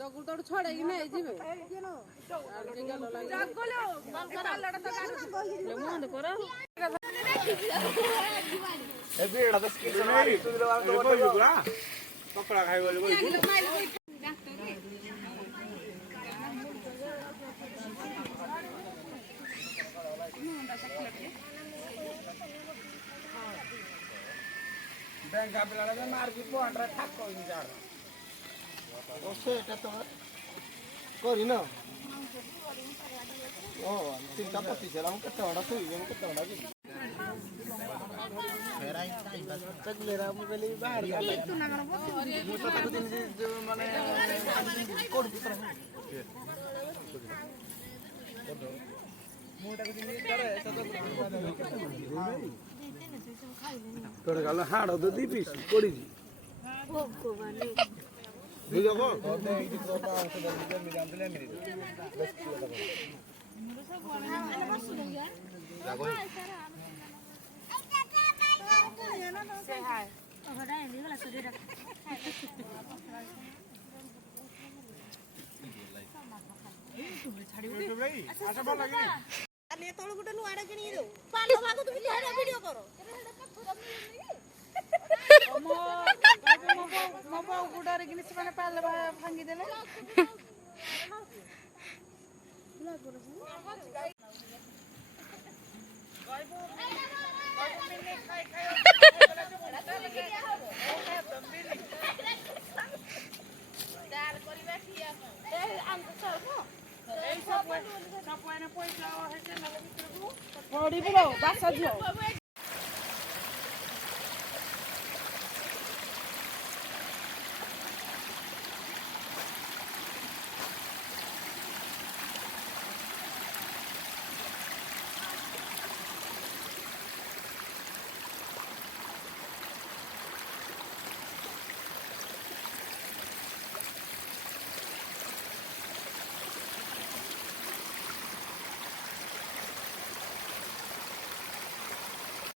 चकुल तो छोड़े कि नहीं जीवे पकड़ा खाई वाले बैंक का पिला लगे मार की पोंड्रा ठाक कोई नहीं जा रहा ओसे এটা তো করি না ও চিন্তা করতেছিলাম কত বড় তুই কত বড় কি ফেরাই তাই বাস চগলেরা মোবাইলে বাহির গেল একটু না মানে মু তো তাকে দিন যে মানে কোড ভিতর মু তাকে দিন করে তোর গাল হাড় তো দি পিস পড়ি দি ভগবান বুঝ যাবো তোতে এই দিকটা অংশ দিলে আমি জানতে মেরে 10 কিলো টাকা মুরে সব বড় বস লইয়া লাগো সে হাই ওটা এন্ডি গলা সরে রাখ আচ্ছা ভালো লাগে আরে তোল গুটা নুআড়া কিনি দেও পালো ভাগ তুমি হেডা ভিডিও করো মো গুড়ারে কিনি ସେମାନେ ପାଲ ଭାଙ୍ଗି ଦେଲେ ପଡିବ ବାସ ଝିଅ